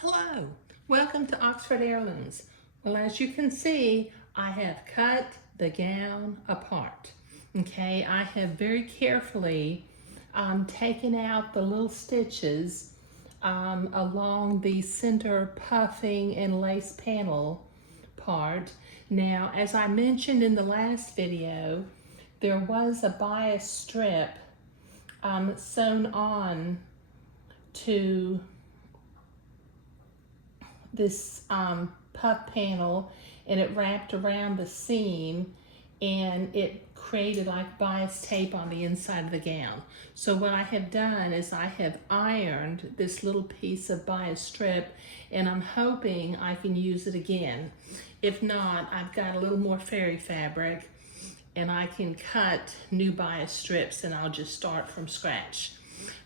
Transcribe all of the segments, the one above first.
Hello, welcome to Oxford Heirlooms. Well, as you can see, I have cut the gown apart. Okay, I have very carefully taken out the little stitches along the center puffing and lace panel part. Now, as I mentioned in the last video, there was a bias strip sewn on to this puff panel, and it wrapped around the seam and it created like bias tape on the inside of the gown. So what I have done is I have ironed this little piece of bias strip, and I'm hoping I can use it again. If not, I've got a little more fairy fabric and I can cut new bias strips and I'll just start from scratch.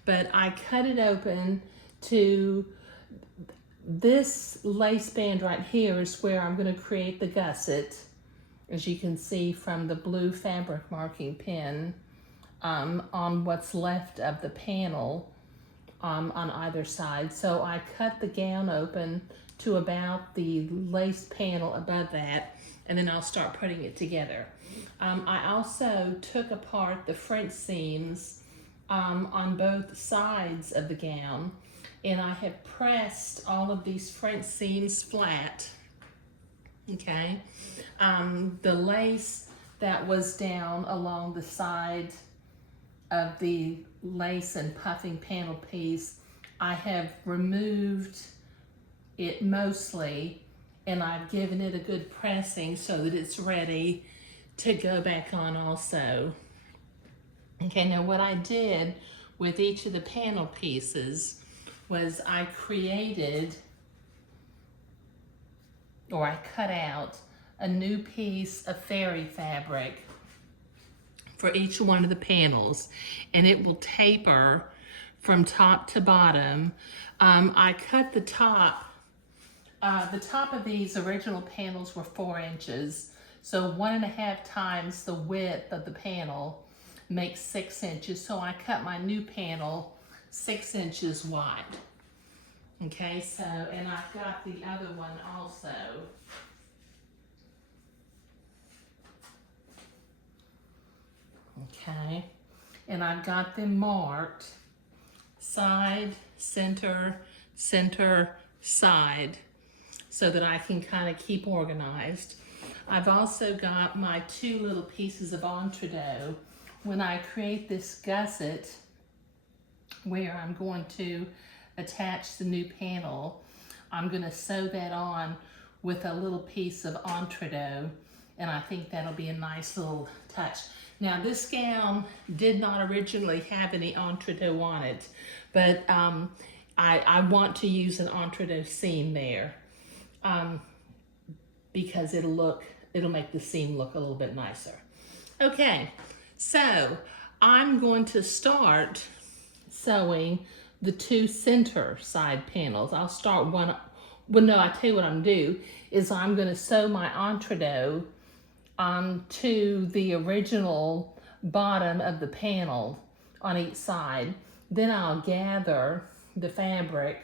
But I cut it open to this lace band right here is where I'm going to create the gusset, as you can see from the blue fabric marking pin on what's left of the panel on either side. So I cut the gown open to about the lace panel above that, and then I'll start putting it together. I also took apart the French seams on both sides of the gown, and I have pressed all of these French seams flat, okay? The lace that was down along the side of the lace and puffing panel piece, I have removed it mostly, and I've given it a good pressing so that it's ready to go back on also. Okay, now what I did with each of the panel pieces was I created, or I cut out a new piece of fairy fabric for each one of the panels, and it will taper from top to bottom. I cut the top of these original panels were 4 inches, so 1.5 times the width of the panel makes 6 inches. So I cut my new panel 6 inches wide. Okay, so, and I've got the other one also. Okay, and I've got them marked side, center, center, side, so that I can kind of keep organized. I've also got my 2 little pieces of entredot. When I create this gusset where I'm going to attach the new panel, I'm going to sew that on with a little piece of entredot, and I think that'll be a nice little touch. Now, this gown did not originally have any entredot on it, but I want to use an entredot seam there because it'll make the seam look a little bit nicer. Okay, so I'm going to start sewing the 2 center side panels. I'll start one, well no, I tell you what I'm gonna do is I'm gonna sew my entredot to the original bottom of the panel on each side. Then I'll gather the fabric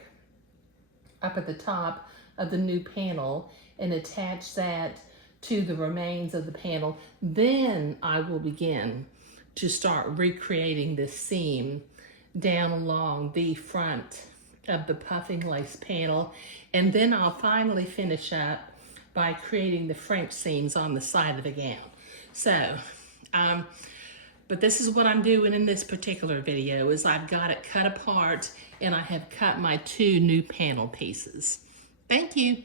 up at the top of the new panel and attach that to the remains of the panel. Then I will begin to start recreating this seam down along the front of the puffing lace panel, and then I'll finally finish up by creating the French seams on the side of the gown. So, but this is what I'm doing in this particular video, is I've got it cut apart and I have cut my 2 new panel pieces. Thank you.